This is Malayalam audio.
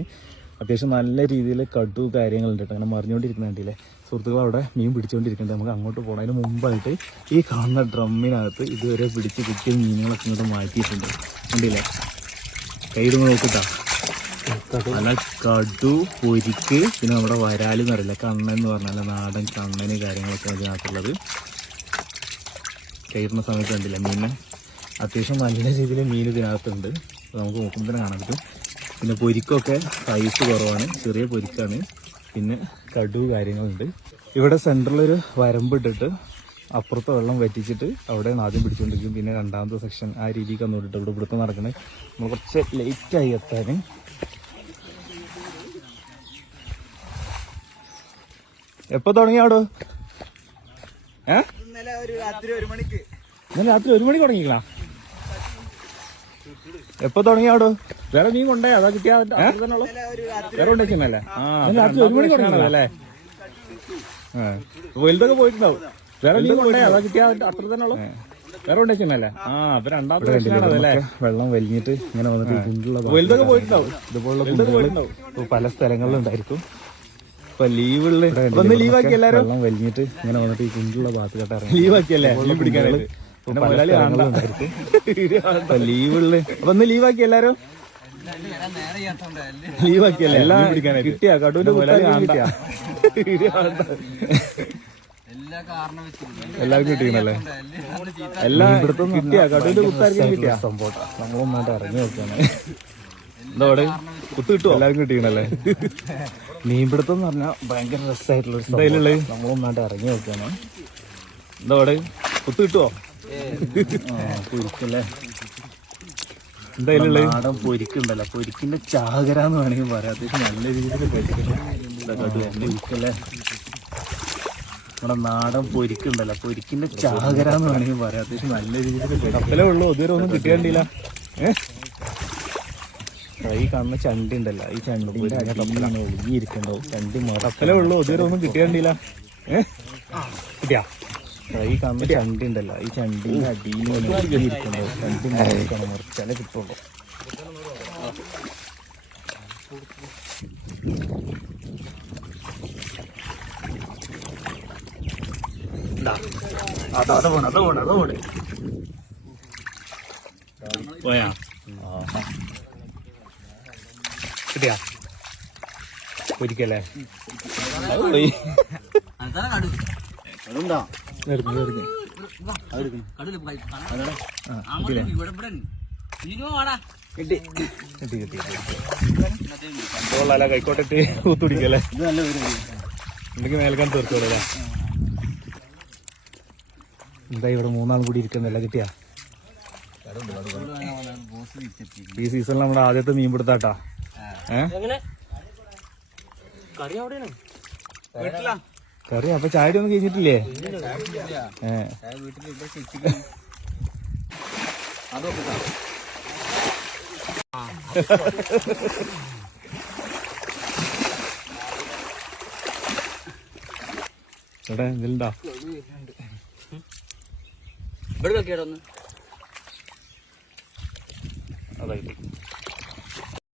മീനാണ് അത്യാവശ്യം നല്ല രീതിയിൽ കടു കാര്യങ്ങളുണ്ട് കേട്ടോ. അങ്ങനെ മറിഞ്ഞുകൊണ്ടിരിക്കുന്നുണ്ടല്ലേ സുഹൃത്തുക്കൾ അവിടെ മീൻ പിടിച്ചുകൊണ്ടിരിക്കുന്നുണ്ട്. നമുക്ക് അങ്ങോട്ട് പോണതിന് മുമ്പായിട്ട് ഈ കാണുന്ന ഡ്രമ്മിനകത്ത് ഇതുവരെ പിടിച്ച് കിട്ടിയ മീനുകളൊക്കെ ഇങ്ങോട്ട് മാറ്റിയിട്ടുണ്ട്. കണ്ടില്ലേ? കയ്യിൽ നോക്കിട്ടാ. നല്ല കടു പൊരിക്ക്. പിന്നെ നമ്മുടെ വരാൽ എന്ന് പറയില്ല? കണ്ണൻ എന്ന് പറഞ്ഞാൽ നാടൻ കണ്ണന് കാര്യങ്ങളൊക്കെ അതിനകത്തുള്ളത് കയറുന്ന സമയത്ത് കണ്ടില്ല മീനെ അത്യാവശ്യം നല്ല രീതിയിൽ മീൻ ഇതിനകത്തുണ്ട്. നമുക്ക് നോക്കുമ്പോൾ തന്നെ കാണാൻ പറ്റും. പിന്നെ പൊരിക്കൊക്കെ സൈസ് കുറവാണ്. ചെറിയ പൊരിക്കാണ്. പിന്നെ കടു കാര്യങ്ങളുണ്ട്. ഇവിടെ സെന്ററിലൊരു വരമ്പിട്ടിട്ട് അപ്പുറത്തെ വെള്ളം വറ്റിച്ചിട്ട് അവിടെ ആദ്യം പിടിച്ചുകൊണ്ടിരിക്കും പിന്നെ രണ്ടാമത്തെ സെക്ഷൻ ആ രീതിക്ക് വന്നിട്ട് ഇവിടെ ഇവിടുത്തെ നടക്കണേ. നമ്മൾ കുറച്ച് ലേറ്റായി എത്താൻ എപ്പോ അവിടെ? ഏ? ഇന്നലെ ഒരു രാത്രി ഒരു മണിക്ക്. ഇന്നലെ രാത്രി ഒരു മണിക്ക് തുടങ്ങിക്കളാ എപ്പോ അവിടെ? വേറെ മീൻ കൊണ്ടേ അതാ കിട്ടിയാ വേറെ രാത്രി ഒരു വലുതൊക്കെ പോയിട്ടുണ്ടാവും. വേറെ മീൻ കൊണ്ടേ അതാ കിട്ടിയാ അത്ര തന്നെ ഉള്ളു. വേറെ കൊണ്ടേക്കുന്നല്ലേ ആ അപ്പൊ രണ്ടാമത്തെ അതല്ലേ വെള്ളം വലിഞ്ഞിട്ട് ഇങ്ങനെ വന്നിട്ട് വലുതൊക്കെ പോയിട്ടുണ്ടാവും. ഇതുപോലുള്ള പല സ്ഥലങ്ങളിലുണ്ടായിരിക്കും ഇപ്പൊ ലീവുള്ള ലീവാക്കി എല്ലാരും വെള്ളം വലിഞ്ഞിട്ട് ഇങ്ങനെ വന്നിട്ട് ഈ കുണ്ടുള്ള ഭാഗത്ത് കേട്ടാ ലീവാക്കിയല്ലേ ലീവ് പിടിക്കാനായിട്ട്. ലീവുള്ള അപ്പൊ ഒന്ന് ലീവാക്കി എല്ലാരും? ലീവാക്കിയല്ലേ എല്ലാം കിട്ടിയാ കടൂന്റെ കിട്ടിയാ. എല്ലാ കാരണം വെച്ചിട്ടുണ്ട് എല്ലാവർക്കും കിട്ടിയല്ലേ എല്ലാം കിട്ടിയാ കടൂന്റെ കുത്താർക്കും കിട്ടിയാ. സംഭവം നമ്മളൊന്നായിട്ട് ഇറങ്ങി നോക്കാണ് എന്താ അവിടെ? കുത്ത് കിട്ടുമോ എല്ലാവർക്കും കിട്ടിയണല്ലേ മീൻപിടുത്തം എന്ന് പറഞ്ഞാൽ ഭയങ്കര രസമായിട്ടുള്ള നമ്മളൊന്നായിട്ട് ഇറങ്ങി നോക്കാണ് എന്താ അവിടെ? കുത്ത് കിട്ടുമോ പൊരിക്കല്ലേ? എന്തായാലും നാടൻ പൊരിക്കുണ്ടല്ലോ. പൊരിക്കിന്റെ ചാകര എന്ന് വേണമെങ്കിൽ പറയാം. അത്യാവശ്യം നല്ല രീതിയിൽ പൊരിക്കല്ലേ? നമ്മുടെ നാടൻ പൊരിക്കുണ്ടല്ലോ. പൊരിക്കിന്റെ ചാകര എന്ന് വേണമെങ്കിൽ പറയാം. അത്യാവശ്യം നല്ല രീതിയിൽ കപ്പലേ ഉള്ളൂ. ഇതുവരെ ഒന്നും കിട്ടിയാണ്ടില്ല ഈ കാണുന്ന ചണ്ടി ഉണ്ടല്ലോ. ഈ ചണ്ടി അടിയിലാണ് ഒഴുകിയിരിക്കണ്ടാവും ചണ്ടി കപ്പലേ ഉള്ളൂ. ഇതുവരെ ഒന്നും കിട്ടിയണ്ടില്ല ഏഹ് കിട്ടിയാ? ഈ കമ്മി ചണ്ടി ഉണ്ടല്ലോ ഈ ചണ്ടിന്റെ അടിയിൽ ഒഴുകിയിരിക്കണ്ടാവും ചണ്ടി മുറിക്കണം മുറിച്ചാലേ കിട്ടുള്ളൂ. അതാ പോയാ? കിട്ടിയാ? ഒരിക്കല്ലേ കൈക്കോട്ടെ കൂത്തുടിക്കല്ലേ എന്തെങ്കിലും മേൽക്കാൻ എന്താ ഇവിടെ മൂന്നാളും കൂടി ഇരിക്കുന്നില്ല കിട്ടിയാ? ഈ സീസണിൽ നമ്മുടെ ആദ്യത്തെ മീൻ പിടുത്താട്ടാ. ഏഹ് കറി. അപ്പൊ ചായ ഒന്നും കഴിഞ്ഞിട്ടില്ലേ? ഏഹ് ഇവിടെ എന്തെല്ലാം ഇവിടെ നോക്കിയാടൊന്ന് അതായിട്ട്